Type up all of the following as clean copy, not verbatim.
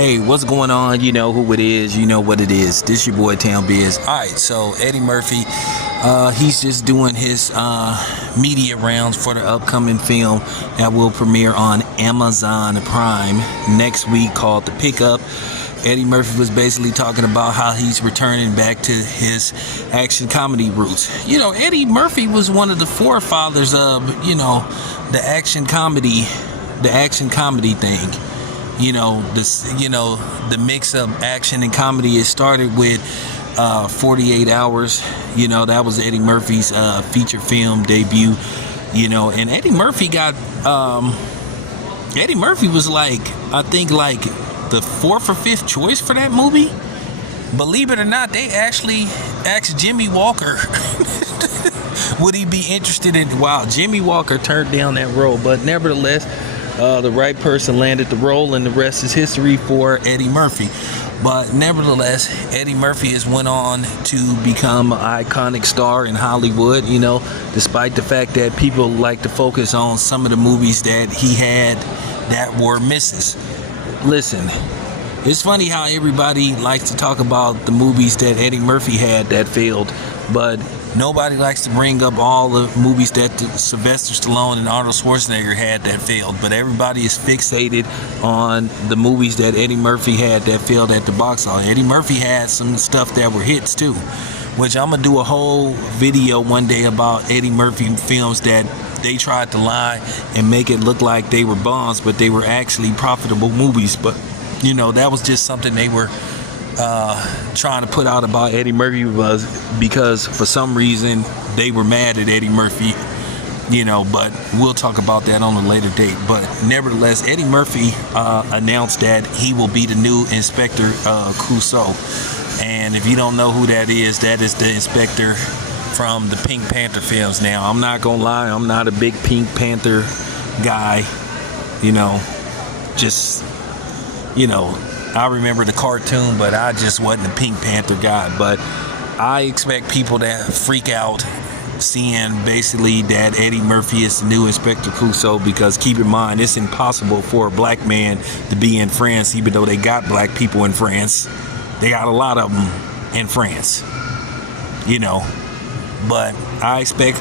Hey, what's going on? You know who it is, you know what it is. This your boy Town Biz. Alright, so Eddie Murphy, he's just doing his media rounds for the upcoming film that will premiere on Amazon Prime next week called The Pickup. Eddie Murphy was basically talking about how he's returning back to his action comedy roots. You know, Eddie Murphy was one of the forefathers of, the action comedy thing. The mix of action and comedy. It started with 48 Hours. That was Eddie Murphy's feature film debut. And Eddie Murphy was I think the fourth or fifth choice for that movie. Believe it or not, they actually asked Jimmy Walker would he be interested in. Wow, Jimmy Walker turned down that role, but nevertheless, the right person landed the role, and the rest is history for Eddie Murphy. But nevertheless, Eddie Murphy has went on to become an iconic star in Hollywood, despite the fact that people like to focus on some of the movies that he had that were misses. Listen, it's funny how everybody likes to talk about the movies that Eddie Murphy had that failed, but nobody likes to bring up all the movies that Sylvester Stallone and Arnold Schwarzenegger had that failed. But everybody is fixated on the movies that Eddie Murphy had that failed at the box office. Eddie Murphy had some stuff that were hits too, which I'm gonna do a whole video one day about Eddie Murphy films that they tried to lie and make it look like they were bombs, but they were actually profitable movies. But that was just something they were trying to put out about Eddie Murphy, was because for some reason they were mad at Eddie Murphy, but we'll talk about that on a later date. But nevertheless, Eddie Murphy announced that he will be the new Inspector Clouseau. And if you don't know who that is the inspector from the Pink Panther films. Now, I'm not gonna lie, I'm not a big Pink Panther guy, I remember the cartoon, but I just wasn't a Pink Panther guy. But I expect people to freak out seeing basically that Eddie Murphy is the new Inspector Clouseau, because keep in mind, it's impossible for a black man to be in France, even though they got black people in France. They got a lot of them in France, But I expect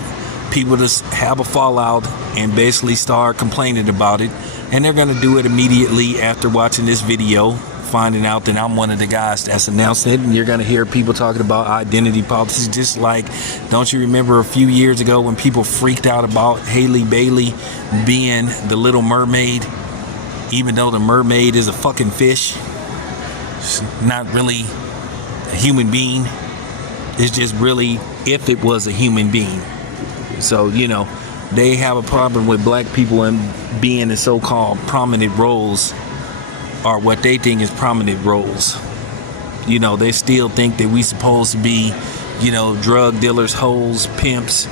people to have a fallout and basically start complaining about it. And they're going to do it immediately after watching this video, finding out that I'm one of the guys that's announced it. And you're going to hear people talking about identity politics, just like, don't you remember a few years ago when people freaked out about Halle Bailey being the Little Mermaid, even though the mermaid is a fucking fish? It's not really a human being. It's just really if it was a human being. So, they have a problem with black people and being in so-called prominent roles, or what they think is prominent roles. They still think that we supposed to be, drug dealers, hoes, pimps,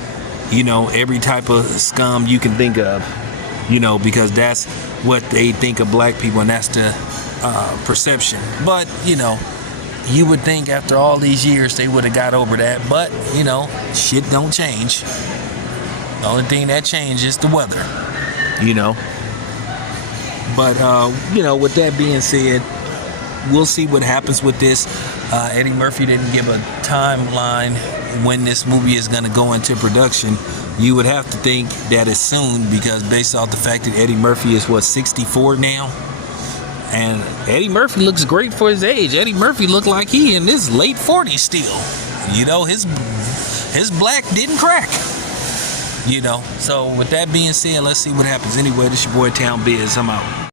every type of scum you can think of, because that's what they think of black people, and that's the perception. But, you would think after all these years they would have got over that, but, shit don't change. The only thing that changes is the weather, But, with that being said, we'll see what happens with this. Eddie Murphy didn't give a timeline when this movie is going to go into production. You would have to think that it's soon, because based off the fact that Eddie Murphy is, 64 now? And Eddie Murphy looks great for his age. Eddie Murphy looked like he in his late 40s still. His black didn't crack. So with that being said, let's see what happens. Anyway, this your boy Town Biz. I'm out.